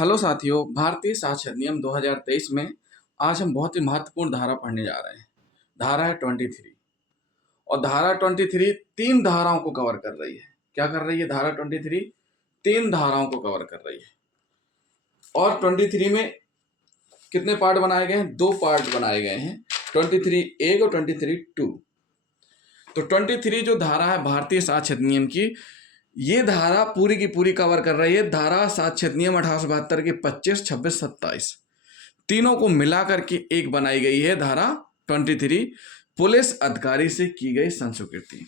Hello साथियों, भारतीय साक्षर नियम 2023 में आज हम बहुत ही महत्वपूर्ण धारा पढ़ने जा रहे हैं। धारा है 23 और धारा 23 तीन धाराओं को कवर कर रही है। क्या कर रही है धारा 23? तीन धाराओं को कवर कर रही है। और 23 में कितने पार्ट बनाए गए हैं? दो पार्ट बनाए गए हैं, 23A और 23(2). तो 23 जो धारा है भारतीय साक्षर नियम की, ये धारा पूरी की पूरी कवर कर रही है धारा साक्षर नियम 1872 के 25, 26, 27 तीनों को मिला करके एक बनाई गई है धारा 23, पुलिस अधिकारी से की गई संस्वीकृति।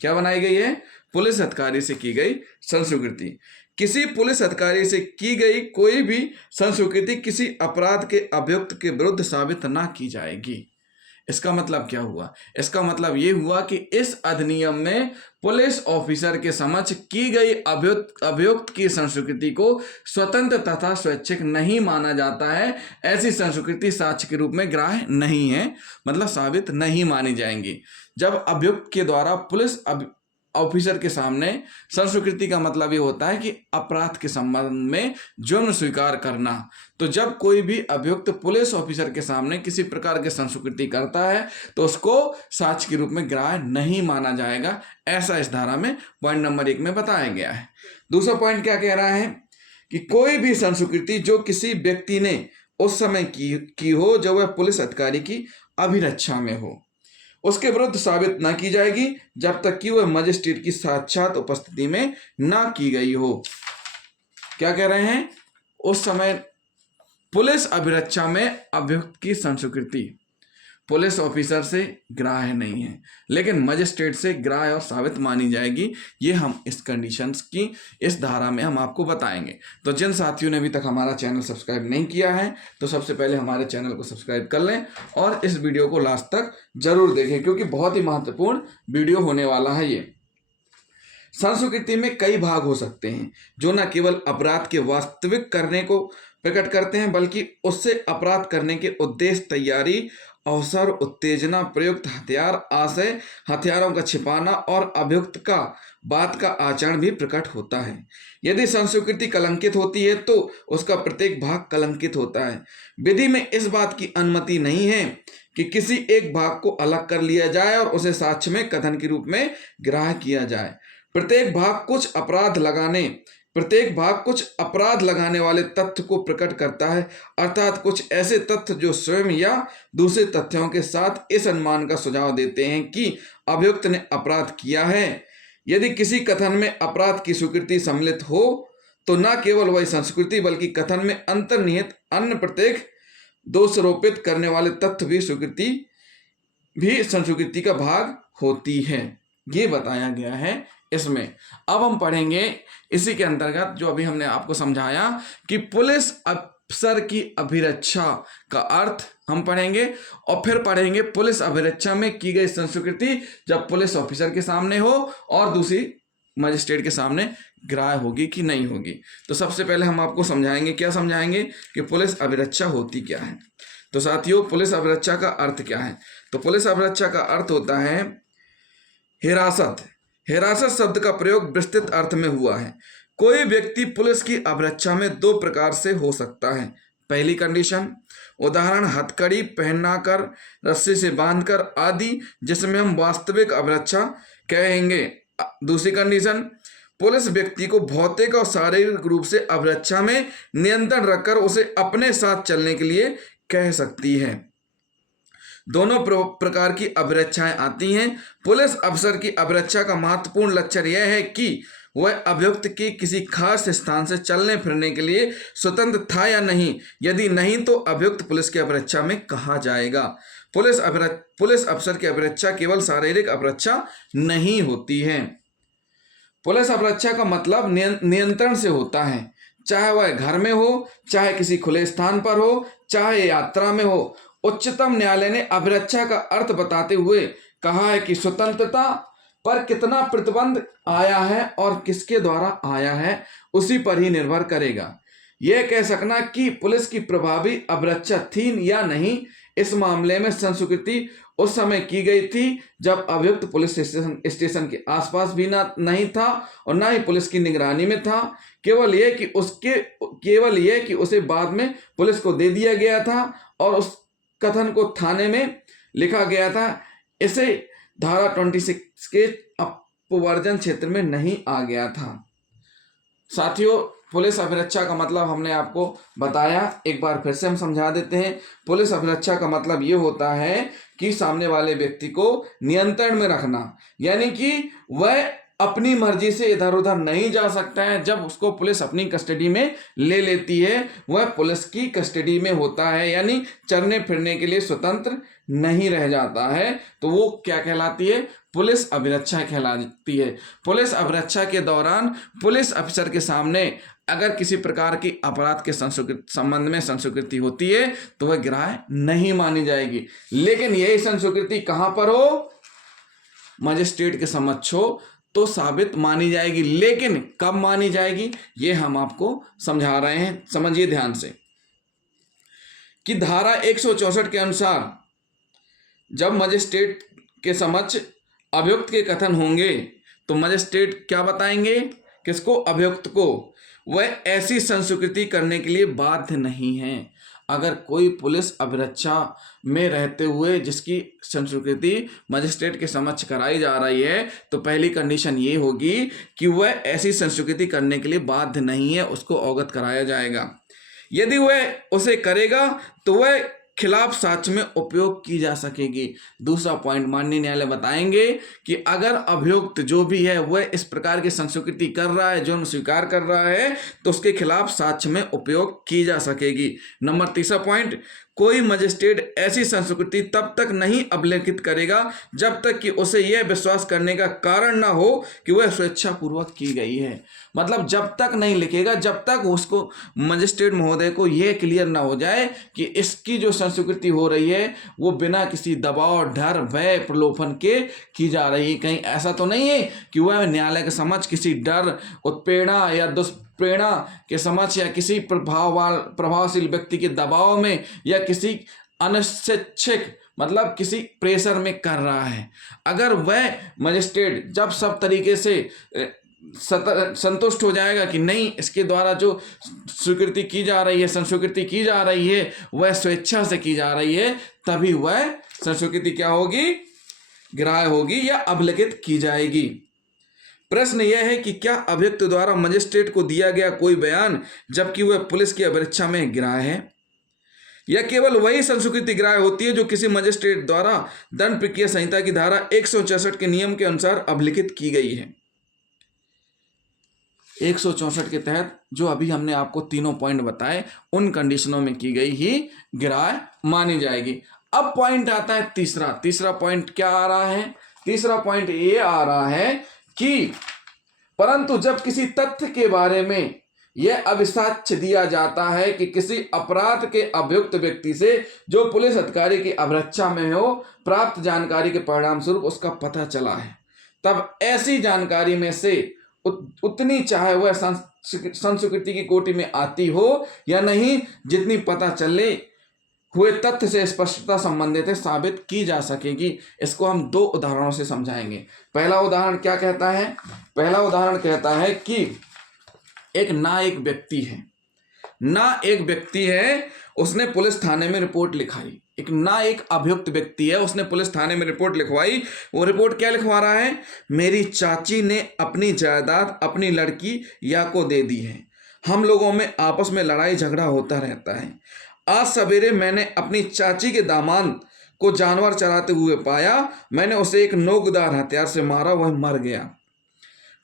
क्या बनाई गई है? पुलिस अधिकारी से की गई संस्वीकृति। किसी पुलिस अधिकारी से की गई कोई भी संस्वीकृति किसी अपराध के अभियुक्त के विरुद्ध साबित ना की जाएगी। इसका मतलब क्या हुआ? इसका मतलब ये हुआ कि इस अधिनियम में पुलिस ऑफिसर के समक्ष की गई अभियुक्त की संस्वीकृति को स्वतंत्र तथा स्वैच्छिक नहीं माना जाता है। ऐसी संस्वीकृति साक्ष्य के रूप में ग्राह्य नहीं है, मतलब साबित नहीं मानी जाएंगी। जब अभियुक्त के द्वारा पुलिस ऑफिसर के सामने संस्वीकृति का मतलब ये होता है कि अपराध के संबंध में जुर्म स्वीकार करना। तो जब कोई भी अभियुक्त पुलिस ऑफिसर के सामने किसी प्रकार की संस्वीकृति करता है तो उसको साक्ष्य के रूप में ग्राह्य नहीं माना जाएगा। ऐसा इस धारा में पॉइंट नंबर 1 में बताया गया है। दूसरा पॉइंट क्या कह रहा है कि कोई भी संस्वीकृति जो किसी व्यक्ति ने उस समय की हो जब वह पुलिस अधिकारी की अभिरक्षा में हो, उसके विरुद्ध साबित न की जाएगी जब तक कि वह मजिस्ट्रेट की साक्षात उपस्थिति में ना की गई हो। क्या कह रहे हैं? उस समय पुलिस अभिरक्षा में अभियुक्त की संस्वीकृति पुलिस ऑफिसर से ग्राह्य नहीं है, लेकिन मजिस्ट्रेट से ग्राह्य और साबित मानी जाएगी। ये हम इस कंडीशंस की इस धारा में हम आपको बताएंगे। तो जिन साथियों ने अभी तक हमारा चैनल सब्सक्राइब नहीं किया है तो सबसे पहले हमारे चैनल को सब्सक्राइब कर लें और इस वीडियो को लास्ट तक जरूर देखें, क्योंकि बहुत ही महत्वपूर्ण वीडियो होने वाला है ये। संस्वीकृति में कई भाग हो सकते हैं जो न केवल अपराध के वास्तविक करने को प्रकट करते हैं बल्कि उससे अपराध करने के उद्देश्य, तैयारी, अवसर, उत्तेजना, प्रयुक्त हथियार, आशय, हथियारों का छिपाना और अभियुक्त का बात का आचरण भी प्रकट होता है। यदि संस्वीकृति कलंकित होती है तो उसका प्रत्येक भाग कलंकित होता है। विधि में इस बात की अनुमति नहीं है कि किसी एक भाग को अलग कर लिया जाए और उसे साक्ष्य में कथन के रूप में ग्राह्य किया जाए। प्रत्येक भाग कुछ अपराध लगाने वाले तथ्य को प्रकट करता है, अर्थात कुछ ऐसे तथ्य जो स्वयं या दूसरे तथ्यों के साथ इस अनुमान का सुझाव देते हैं कि अभियुक्त ने अपराध किया है। यदि किसी कथन में अपराध की स्वीकृति सम्मिलित हो तो न केवल वही संस्कृति बल्कि कथन में अंतर्निहित अन्य प्रत्येक दोषारोपित करने वाले तथ्य भी संस्कृति का भाग होती है। ये बताया गया है इसमें। अब हम पढ़ेंगे इसी के अंतर्गत जो अभी हमने आपको समझाया कि पुलिस अफसर की अभिरक्षा का अर्थ हम पढ़ेंगे और फिर पढ़ेंगे पुलिस अभिरक्षा में की गई संस्वीकृति जब पुलिस ऑफिसर के सामने हो और दूसरी मजिस्ट्रेट के सामने ग्राह्य होगी कि नहीं होगी। तो सबसे पहले हम आपको समझाएंगे, क्या समझाएंगे कि पुलिस अभिरक्षा होती क्या है। तो साथियों, पुलिस अभिरक्षा का अर्थ क्या है? तो पुलिस अभिरक्षा का अर्थ होता है हिरासत। हिरासत शब्द का प्रयोग विस्तृत अर्थ में हुआ है। कोई व्यक्ति पुलिस की अभिरक्षा में दो प्रकार से हो सकता है। पहली कंडीशन, उदाहरण हथकड़ी पहनाकर, रस्सी से बांधकर आदि, जिसमें हम वास्तविक अभिरक्षा कहेंगे। दूसरी कंडीशन, पुलिस व्यक्ति को भौतिक और शारीरिक रूप से अभिरक्षा में नियंत्रण रखकर उसे अपने साथ चलने के लिए कह सकती है। दोनों प्रकार की अभिरक्षाएं आती हैं। पुलिस अफसर की अभिरक्षा का महत्वपूर्ण लक्षण यह है कि वह अभियुक्त के किसी खास स्थान से चलने फिरने के लिए स्वतंत्र था या नहीं। यदि नहीं तो अभियुक्त पुलिस की अभिरक्षा में कहा जाएगा। पुलिस अफसर की अभिरक्षा केवल शारीरिक अभिरक्षा नहीं होती है। पुलिस अभिरक्षा का मतलब नियंत्रण से होता है, चाहे वह घर में हो, चाहे किसी खुले स्थान पर हो, चाहे यात्रा में हो। उच्चतम न्यायालय ने अभिरक्षा का अर्थ बताते हुए कहा है कि स्वतंत्रता पर कितना प्रतिबंध आया है और किसके द्वारा आया है उसी पर ही निर्भर करेगा। यह कह सकना कि पुलिस की प्रभावी अभिरक्षा थी या नहीं, इस मामले में संस्वीकृति उस समय की गई थी जब अभियुक्त पुलिस स्टेशन के आसपास भी नहीं था और ना ही पुलिस की निगरानी में था। केवल यह कि उसे बाद में पुलिस को दे दिया गया था और उस कथन को थाने में लिखा गया था। इसे धारा 26 के अपवर्जन क्षेत्र में नहीं आ गया था। साथियों, पुलिस अभिरक्षा का मतलब हमने आपको बताया, एक बार फिर से हम समझा देते हैं। पुलिस अभिरक्षा का मतलब ये होता है कि सामने वाले व्यक्ति को नियंत्रण में रखना, यानी कि वह अपनी मर्जी से इधर उधर नहीं जा सकता है। जब उसको पुलिस अपनी कस्टडी में ले लेती है, वह पुलिस की कस्टडी में होता है, यानी चलने फिरने के लिए स्वतंत्र नहीं रह जाता है, तो वो क्या कहलाती है? पुलिस अभिरक्षा कहलाती है। पुलिस अभिरक्षा के दौरान पुलिस अफसर के सामने अगर किसी प्रकार की अपराध के संबंध में संस्वीकृति होती है तो वह ग्राह्य नहीं मानी जाएगी। लेकिन यही संस्वीकृति कहां पर हो? मजिस्ट्रेट के समक्ष हो तो साबित मानी जाएगी। लेकिन कब मानी जाएगी ये हम आपको समझा रहे हैं, समझिए ध्यान से कि धारा 164 के अनुसार जब मजिस्ट्रेट के समक्ष अभियुक्त के कथन होंगे तो मजिस्ट्रेट क्या बताएंगे? किसको? अभियुक्त को। वह ऐसी संस्वीकृति करने के लिए बाध्य नहीं है। अगर कोई पुलिस अभिरक्षा में रहते हुए जिसकी संस्वीकृति मजिस्ट्रेट के समक्ष कराई जा रही है तो पहली कंडीशन ये होगी कि वह ऐसी संस्वीकृति करने के लिए बाध्य नहीं है, उसको अवगत कराया जाएगा। यदि वह उसे करेगा तो वह खिलाफ साक्ष्य में उपयोग की जा सकेगी। दूसरा पॉइंट माननीय न्यायालय बताएंगे कि अगर अभियुक्त जो भी है वह इस प्रकार की संस्वीकृति कर रहा है, जुर्म स्वीकार कर रहा है, तो उसके खिलाफ साक्ष्य में उपयोग की जा सकेगी। नंबर तीसरा पॉइंट, कोई मजिस्ट्रेट ऐसी संस्वीकृति तब तक नहीं अभिलेखित करेगा जब तक कि उसे यह विश्वास करने का कारण ना हो कि वह स्वेच्छापूर्वक की गई है। मतलब जब तक नहीं लिखेगा जब तक उसको मजिस्ट्रेट महोदय को यह क्लियर ना हो जाए कि इसकी जो संस्वीकृति हो रही है वो बिना किसी दबाव, डर, भय, प्रलोभन के की जा रही है। कहीं ऐसा तो नहीं है कि वह न्यायालय के समक्ष किसी डर, उत्प्रेरणा या दुष्प्रेरणा के समक्ष या किसी प्रभावशील व्यक्ति के दबाव में या किसी अनिच्छिक मतलब किसी प्रेशर में कर रहा है। अगर वह मजिस्ट्रेट जब सब तरीके से संतुष्ट हो जाएगा कि नहीं, इसके द्वारा जो स्वीकृति की जा रही है, संस्वीकृति की जा रही है, वह स्वेच्छा से की जा रही है, तभी वह संस्वीकृति क्या होगी? ग्राह्य होगी या अभिलिखित की जाएगी। प्रश्न यह है कि क्या अभियुक्त द्वारा मजिस्ट्रेट को दिया गया कोई बयान जबकि वह पुलिस की अभिरक्षा में ग्राह्य है, या केवल वही संस्वीकृति ग्राह्य होती है जो किसी मजिस्ट्रेट द्वारा दंड प्रक्रिया संहिता की धारा 164 के नियम के अनुसार अभिलिखित की गई है। 164 के तहत जो अभी हमने आपको तीनों पॉइंट बताए उन कंडीशनों में की गई ही ग्राह्य मानी जाएगी। अब पॉइंट आता है तीसरा पॉइंट क्या आ रहा है? तीसरा पॉइंट ये आ रहा है कि परंतु जब किसी तथ्य के बारे में यह अभिसाक्ष्य दिया जाता है कि किसी अपराध के अभियुक्त व्यक्ति से जो पुलिस अधिकारी की अभिरक्षा में हो प्राप्त जानकारी के परिणाम स्वरूप उसका पता चला है, तब ऐसी जानकारी में से उतनी चाहे वह संस्वीकृति की कोटि में आती हो या नहीं, जितनी पता चले हुए तथ्य से स्पष्टता संबंधित है, साबित की जा सकेगी। इसको हम दो उदाहरणों से समझाएंगे। पहला उदाहरण क्या कहता है? पहला उदाहरण कहता है कि एक व्यक्ति है, उसने पुलिस थाने में रिपोर्ट लिखाई। एक अभियुक्त व्यक्ति है, उसने पुलिस थाने में रिपोर्ट लिखवाई। वो रिपोर्ट क्या लिखवा रहा है? मेरी चाची ने अपनी जायदाद अपनी लड़की या को दे दी है। हम लोगों में आपस में लड़ाई झगड़ा होता रहता है। आज सवेरे मैंने अपनी चाची के दामाद को जानवर चराते हुए पाया। मैंने उसे एक नोकदार हथियार से मारा, वह मर गया।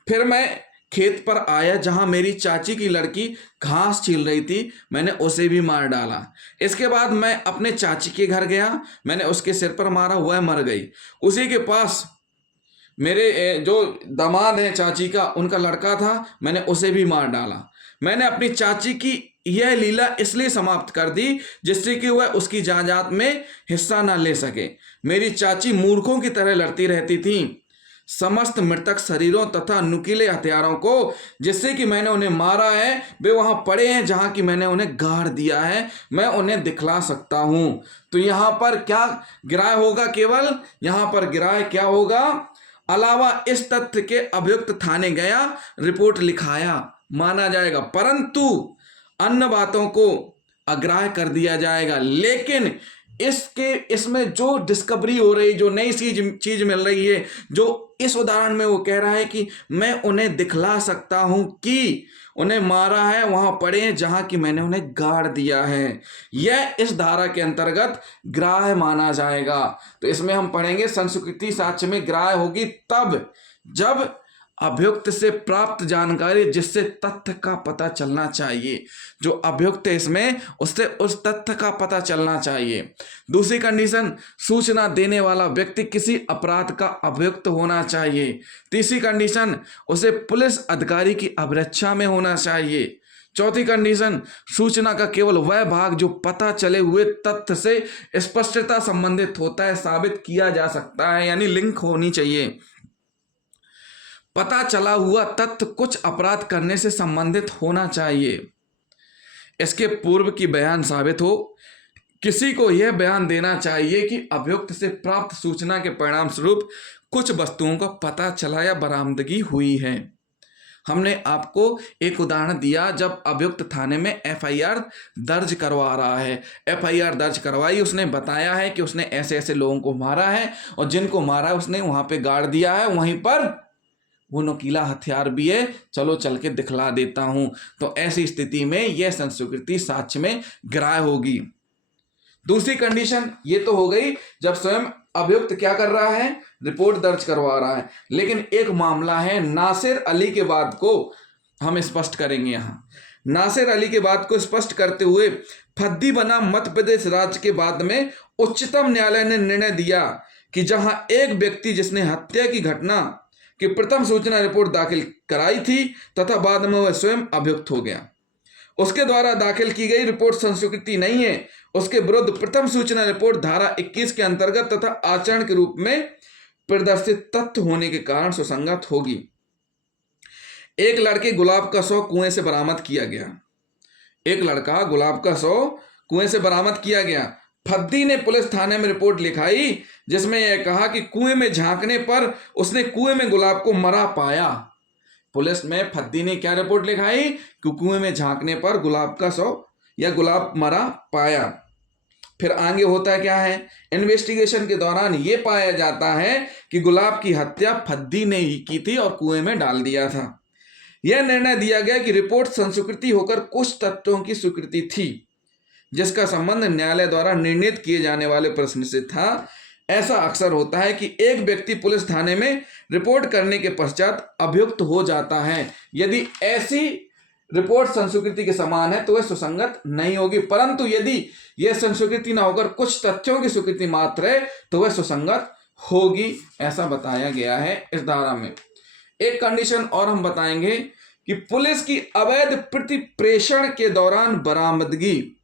फिर मैं खेत पर आया जहां मेरी चाची की लड़की घास छील रही थी, मैंने उसे भी मार डाला। इसके बाद मैं अपने चाची के घर गया, मैंने उसके सिर पर मारा, वह मर गई। उसी के पास मेरे जो दामाद है चाची का, उनका लड़का था, मैंने उसे भी मार डाला। मैंने अपनी चाची की यह लीला इसलिए समाप्त कर दी जिससे कि वह उसकी जायदाद में हिस्सा न ले सके। मेरी चाची मूर्खों की तरह लड़ती रहती थी। समस्त मृतक शरीरों तथा नुकीले हथियारों को जिससे कि मैंने उन्हें मारा है वे वहां पड़े हैं जहां कि मैंने उन्हें गाड़ दिया है, मैं उन्हें दिखला सकता हूं। तो यहां पर क्या गिराए होगा? केवल यहां पर गिराए क्या होगा? अलावा इस तथ्य के अभियुक्त थाने गया, रिपोर्ट लिखाया माना जाएगा, परंतु अन्य बातों को अग्राह्य कर दिया जाएगा। लेकिन इसमें जो डिस्कवरी हो रही, जो नई चीज मिल रही है, जो इस उदाहरण में वो कह रहा है कि मैं उन्हें दिखला सकता हूं कि उन्हें मारा है, वहां पड़े हैं जहां कि मैंने उन्हें गाड़ दिया है, यह इस धारा के अंतर्गत ग्राह्य माना जाएगा। तो इसमें हम पढ़ेंगे संस्वीकृति साक्ष्य में ग्राह्य होगी तब जब अभियुक्त से प्राप्त जानकारी जिससे तथ्य का पता चलना चाहिए, जो अभियुक्त है इसमें उससे उस तथ्य का पता चलना चाहिए। दूसरी कंडीशन, सूचना देने वाला व्यक्ति किसी अपराध का अभियुक्त होना चाहिए। तीसरी कंडीशन, उसे पुलिस अधिकारी की अभिरक्षा में होना चाहिए। चौथी कंडीशन, सूचना का केवल वह भाग जो पता चले हुए तथ्य से स्पष्टता संबंधित होता है साबित किया जा सकता है, यानी लिंक होनी चाहिए। पता चला हुआ तथ्य कुछ अपराध करने से संबंधित होना चाहिए। इसके पूर्व की बयान साबित हो, किसी को यह बयान देना चाहिए कि अभियुक्त से प्राप्त सूचना के परिणाम स्वरूप कुछ वस्तुओं का पता चला या बरामदगी हुई है। हमने आपको एक उदाहरण दिया, जब अभियुक्त थाने में एफआईआर दर्ज करवा रहा है, एफआईआर दर्ज करवाई, उसने बताया है कि उसने ऐसे ऐसे लोगों को मारा है और जिनको मारा है उसने वहां पे गाड़ दिया है, वहीं पर वो नुकीला हथियार भी है, चलो चल के दिखला देता हूं। तो ऐसी स्थिति में यह संस्वीकृति साक्ष्य में ग्राह्य होगी। दूसरी कंडीशन ये तो हो गई जब स्वयं अभियुक्त क्या कर रहा है, रिपोर्ट दर्ज करवा रहा है। लेकिन एक मामला है नासिर अली के बाद को हम स्पष्ट करेंगे। यहां नासिर अली के बाद को स्पष्ट करते हुए फद्दी बना मध्य प्रदेश राज्य के बाद में उच्चतम न्यायालय ने निर्णय दिया कि जहां एक व्यक्ति जिसने हत्या की घटना की प्रथम सूचना रिपोर्ट दाखिल कराई थी तथा बाद में वह स्वयं अभियुक्त हो गया, उसके द्वारा दाखिल की गई रिपोर्ट संस्वीकृति नहीं है, उसके विरुद्ध प्रथम सूचना रिपोर्ट धारा 21 के अंतर्गत तथा आचरण के रूप में प्रदर्शित तथ्य होने के कारण सुसंगत होगी। एक लड़के गुलाब का शव कुएं से बरामद किया गया। एक लड़का गुलाब का शव कुएं से बरामद किया गया। फद्दी ने पुलिस थाने में रिपोर्ट लिखाई जिसमें यह कहा कि कुएं में झांकने पर उसने कुएं में गुलाब को मरा पाया। पुलिस में फद्दी ने क्या रिपोर्ट लिखाई कि कुएं में झांकने पर गुलाब का शव या गुलाब मरा पाया। फिर आगे होता है क्या है, इन्वेस्टिगेशन के दौरान यह पाया जाता है कि गुलाब की हत्या फद्दी ने ही की थी और कुएं में डाल दिया था। यह निर्णय दिया गया कि रिपोर्ट संस्वीकृति होकर कुछ तथ्यों की स्वीकृति थी जिसका संबंध न्यायालय द्वारा निर्णीत किए जाने वाले प्रश्न से था। ऐसा अक्सर होता है कि एक व्यक्ति पुलिस थाने में रिपोर्ट करने के पश्चात अभियुक्त हो जाता है। यदि ऐसी रिपोर्ट संस्वीकृति के समान है तो वह सुसंगत नहीं होगी, परंतु यदि यह संस्वीकृति न होकर कुछ तथ्यों की स्वीकृति मात्र है तो वह सुसंगत होगी, ऐसा बताया गया है इस धारा में। एक कंडीशन और हम बताएंगे कि पुलिस की अवैध प्रति प्रेषण के दौरान बरामदगी,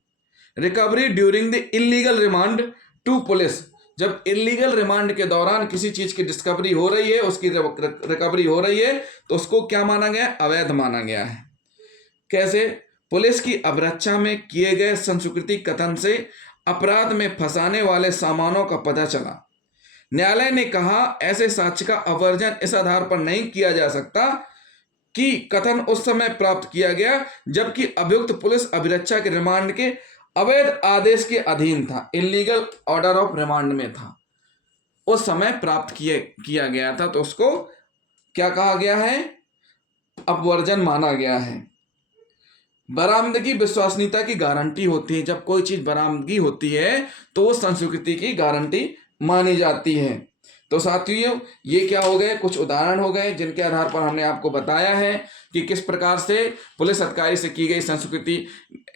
recovery during the illegal remand to police, जब इलीगल रिमांड के दौरान किसी चीज की डिस्कवरी हो रही है, उसकी रिकवरी हो रही है, तो उसको क्या माना गया, अवैध माना गया है। कैसे? पुलिस की अभिरक्षा में किए गए संस्वीकृति कथन से अपराध में फंसाने वाले सामानों का पता चला। न्यायालय ने कहा ऐसे साक्ष्य का आवर्जन इस आधार पर नहीं किया जा सकता कि कथन उस समय प्राप्त किया गया जबकि अभियुक्त पुलिस अभिरक्षा के रिमांड के अवैध आदेश के अधीन था, इलीगल ऑर्डर ऑफ रिमांड में था, उस समय प्राप्त किया गया था, तो उसको क्या कहा गया है, अपवर्जन माना गया है। बरामदगी विश्वसनीयता की गारंटी होती है। जब कोई चीज बरामदगी होती है तो वो संस्वीकृति की गारंटी मानी जाती है। तो साथियों ये क्या हो गए, कुछ उदाहरण हो गए जिनके आधार पर हमने आपको बताया है कि किस प्रकार से पुलिस अधिकारी से की गई संस्वीकृति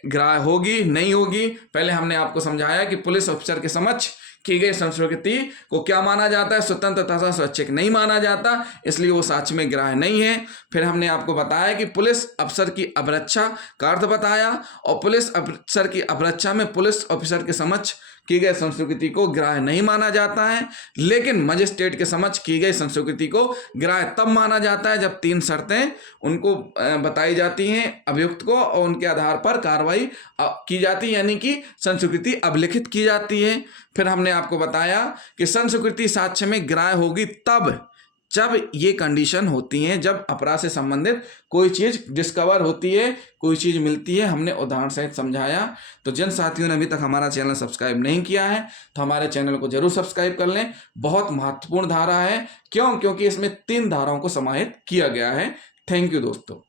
ग्राह्य होगी नहीं होगी। पहले हमने आपको समझाया कि पुलिस अफसर के समक्ष की गई संस्कृति को क्या माना जाता है? स्वतंत्र तथा स्वैच्छिक नहीं माना जाता, इसलिए वो साक्ष्य में ग्राह्य नहीं है। फिर हमने आपको बताया कि पुलिस अफसर की अपरक्षा का अर्थ बताया, और पुलिस अफसर की अपरक्षा में पुलिस ऑफिसर के समक्ष की गई संस्कृति को ग्राह्य नहीं माना जाता है, लेकिन मजिस्ट्रेट के समक्ष की गई संस्कृति को ग्राह्य तब माना जाता है जब 3 शर्तें उनको बताई जाती हैं अभियुक्त को, और उनके आधार पर कार्रवाई की जाती है, यानी कि संस्कृति अभिलिखित की जाती है। फिर हमने आपको बताया कि संस्कृति साक्ष्य में ग्राह्य होगी तब जब ये कंडीशन होती हैं, जब अपराध से संबंधित कोई चीज़ डिस्कवर होती है, कोई चीज़ मिलती है। हमने उदाहरण सहित समझाया। तो जिन साथियों ने अभी तक हमारा चैनल सब्सक्राइब नहीं किया है तो हमारे चैनल को जरूर सब्सक्राइब कर लें। बहुत महत्वपूर्ण धारा है। क्योंकि इसमें 3 धाराओं को समाहित किया गया है। थैंक यू दोस्तों।